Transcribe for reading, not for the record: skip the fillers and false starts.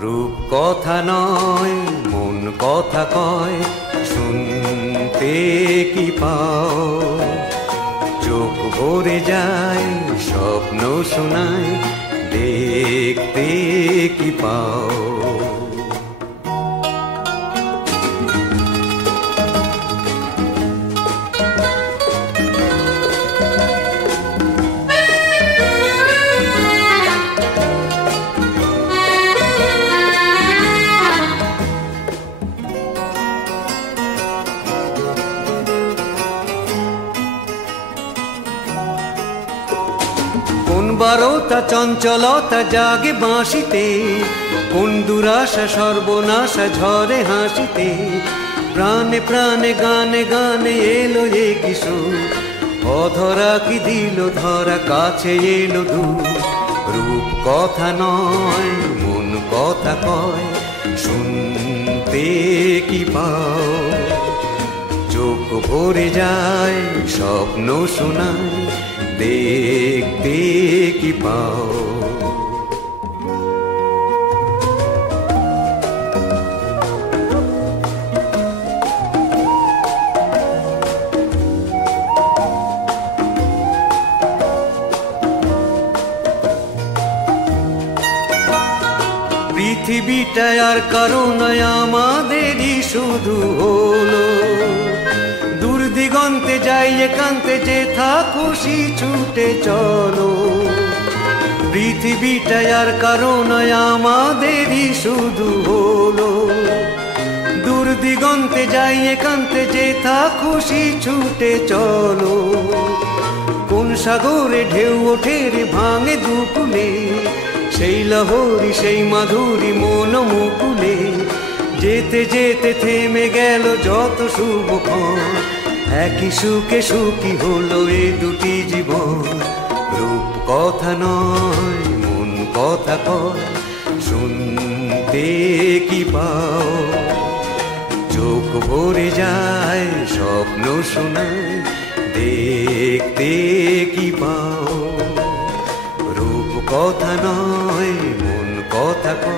রূপ কথা নয় মন কথা কয়, শুনতে কি পাও? চোখ ভরে যায় স্বপ্ন শোনায়, দেখতে কি পাও? কোন বারোটা চঞ্চলতা জাগে বাঁশিতে, কোন দুরাশা সর্বনাশা ঝরে হাসিতে, প্রাণে প্রাণে গানে গানে এলো এ কিশোর, অধরা কি দিল ধরা, কাছে এলো দূর। রূপ কথা নয় মন কথা কয়, শুনতে কি পাও? চোখ ভরে যায় স্বপ্ন শোনায়, দেখতে কি পাও? পৃথিবীটা আর কারো নয়, আমাদেরই শুধু হলো। দূর দিগন্তে যাই একান্তে, যেথা খুশি ছুটে চলো। পৃথিবীটা আর কারো নয়, আমাদেরই শুধু হলো। দূর দিগন্তে যাই একান্তে, যেথা খুশি ছুটে চলো। কোন সাগরে ঢেউ ওঠে রে ভাঙে দুকুলে, সেই লহরী সেই মাধুরী মন মুকুলে। যেতে যেতে থেমে গেল যত শুভক্ষণ, একই সুখে সুখী হলো এ দুটি জীবন। রূপ কথা নয় মন কথা কয়, শুনতে কি পাও? চোখ ভরে যায় স্বপ্ন শোনায়, দেখতে কি পাও? রূপ কথা নয় মন কথা কয়,